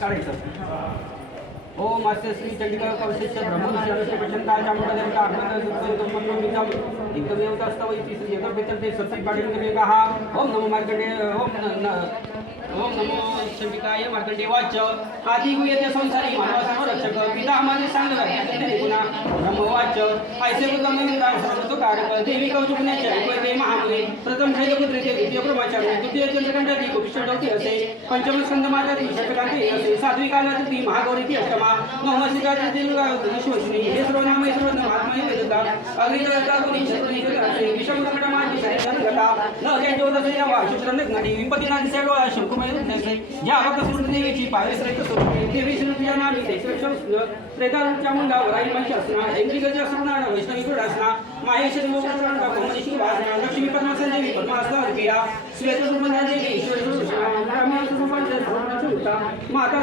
काढायचं. ओम अस्य श्री चंडिका कवशेश्वर ब्रह्मविष्णु प्रचंडा चामुंडा आत्मनिर्भर एकदमेवतस्तव इति श्री यज्ञपितर्थे सत्संग पाठितमेकाः ओम नमो मार्कंडेय ओम नमो चंडिकाय मार्कंडेयवाच आदिगुह्यते संसारी मानवाचा रक्षक पिता आम्हाला सांगत पुन्हा ब्रह्मवाच ऐसे बुद्धमेंद्र सर्वतोकारक देवी कौतुकण्याचे ऐकते महामुनी प्रथम शैलपुत्री ते द्वितीय ब्रह्मचारी तृतीय चंद्रकांताती गोपिष्ठवती असे पंचम स्कंद माताती षटकांते असे सात्विक कालाती महागौरी अष्टमा नवमसिकातील विश्वसनी हे सर्वनाम हे सर्वनाम आत्मय वेदता अग्निदत्ता गुणी शत्रुनी असे विषमकटा माझी शरीर घटा न जे ज्योतसे वा शुक्रन घटी विपतीनादी सेवा शंकुमय नसे ज्या भक्त देवीची पाय श्रेष्ठ सोडते देवी श्रीया नामी देशरक्षण प्रेता चामुंडा वराई पंचासना ऐंद्रिकज असना वैष्णवी गुणासना माहेश्वरी लोकप्राणता कोमलेश्वरी वासना लक्ष्मी पद्मासन देवी पद्मासना अर्पिया श्वेत सुमना देवी ईश्वरी सुषमा ब्राह्मण सुमन माता